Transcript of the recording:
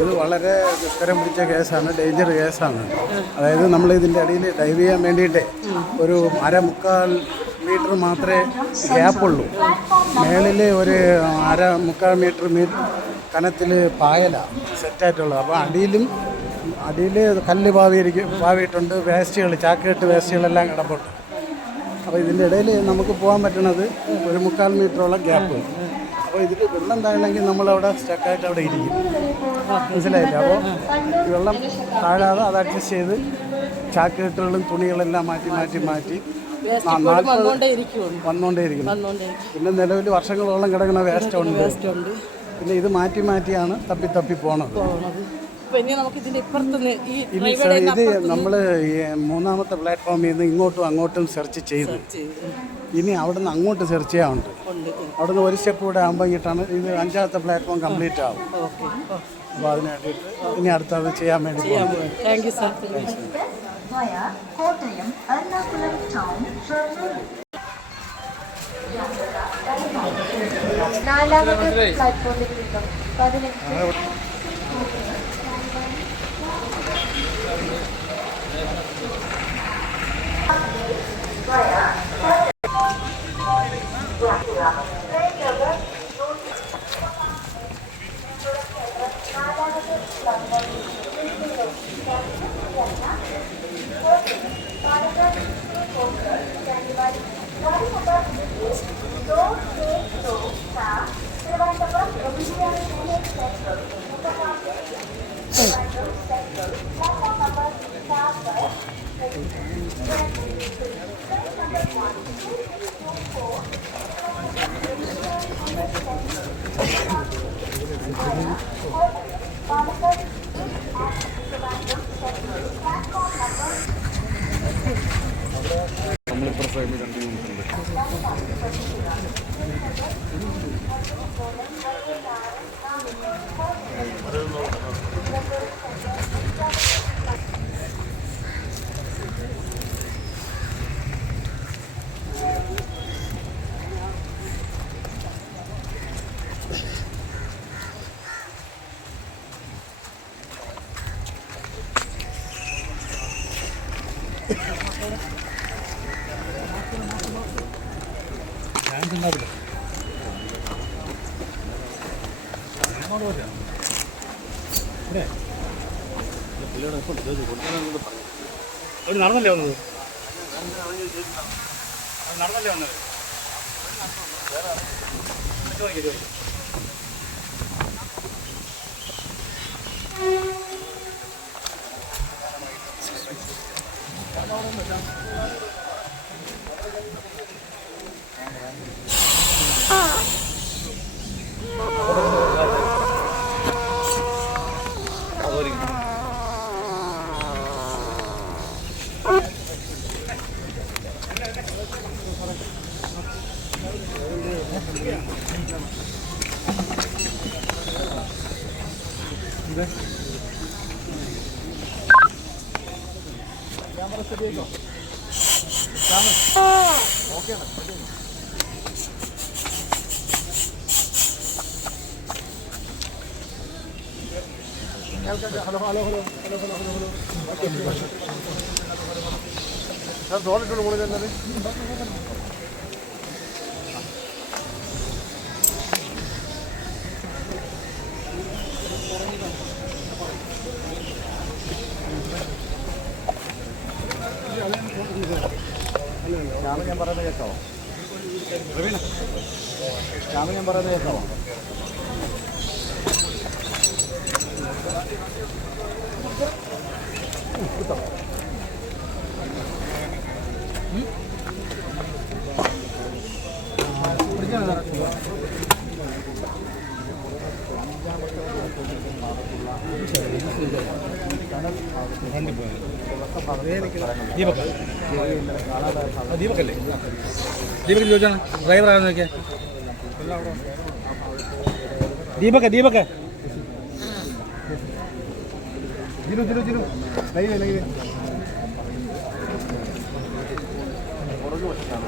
ഇത് വളരെ ദുഷ്കരം പിടിച്ച കേസാണ്, ഡേഞ്ചർ കേസാണ്. അതായത് നമ്മൾ ഇതിൻ്റെ അടിയിൽ ഡൈവ് ചെയ്യാൻ വേണ്ടിയിട്ട് ഒരു 1/4 മീറ്റർ മാത്രമേ ഗ്യാപ്പുള്ളൂ. മേളിൽ ഒരു 1/4 മീറ്റർ കനത്തിൽ പായലാണ് സെറ്റായിട്ടുള്ളത്. അപ്പോൾ അടിയിൽ കല്ല് പാവിയിട്ടുണ്ട്, വേസ്റ്റുകൾ, ചാക്കുകെട്ട് വേസ്റ്റുകളെല്ലാം കിടപ്പുണ്ട്. അപ്പോൾ ഇതിൻ്റെ ഇടയിൽ നമുക്ക് പോകാൻ പറ്റണത് ഒരു 3/4 മീറ്ററോളം ഗ്യാപ്പ്. അപ്പോൾ ഇതിൽ വെള്ളം താഴണമെങ്കിൽ നമ്മളവിടെ സ്റ്റക്കായിട്ട് അവിടെ ഇരിക്കും, മനസ്സിലായില്ല? അപ്പോൾ ഈ വെള്ളം താഴാതെ അത് അഡ്ജസ്റ്റ് ചെയ്ത് ചാക്കുകെട്ടുകളും തുണികളെല്ലാം മാറ്റി വന്നുകൊണ്ടേയിരിക്കും. പിന്നെ നിലവിൽ വർഷങ്ങളോളം കിടക്കുന്ന വേസ്റ്റ് ഉണ്ട്. പിന്നെ ഇത് മാറ്റിയാണ് തപ്പി പോണത്. ഇത് നമ്മൾ 3ാമത്തെ പ്ലാറ്റ്ഫോമിൽ നിന്ന് ഇങ്ങോട്ടും അങ്ങോട്ടും സെർച്ച് ചെയ്ത് ഇനി അവിടുന്ന് അങ്ങോട്ട് സെർച്ച് ചെയ്യാറുണ്ട്. അവിടുന്ന് ഒരു സ്റ്റെപ്പ് കൂടെ ആകുമ്പോഴാണ് ഇത് 5ാമത്തെ പ്ലാറ്റ്ഫോം കംപ്ലീറ്റ് ആവും. അപ്പോൾ അതിന് വേണ്ടിയിട്ട് ഇനി അടുത്തത് ചെയ്യാൻ വേണ്ടി നടന്നല്ലേ വന്നത്? തോന്നിട്ടുണ്ട് മുകളിൽ തന്നെ. ഞാൻ പറയുന്നത് കേൾക്കാവോ? ഞാൻ പറയുന്നത് കേൾക്കാവോ? ദീപക്കല്ലേ? ദീപക് ചോദിച്ചാണ് ഡ്രൈവർ ആണെന്ന് നോക്കിയാൽ. ദീപക് ജിരു ലൈവ് വലതുവശത്താണ്